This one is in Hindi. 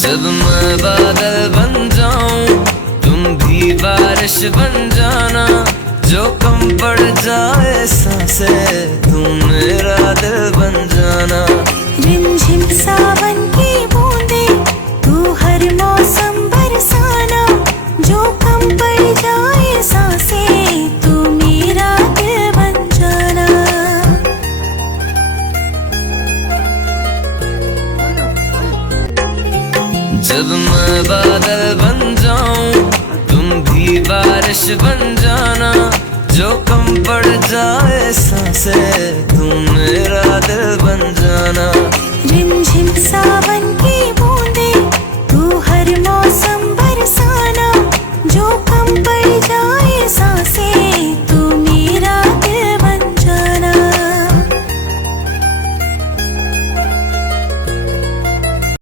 जब मैं बादल बन जाऊं तुम भी बारिश बन जाना, जो कम पड़ जाए सांसें तुम मेरा दिल बन जाना। रिमझिम सावन की बूंदे तू हर मौसम बरसाना, जो कम पड़ जाए सांसें तू मेरा दिल बन जाना। जब मैं बादल बन जाऊं तुम भी बारिश बन जाना, जो कम पड़ जाए सांसें तुम मेरा दिल बन जाना। रिमझिम सावन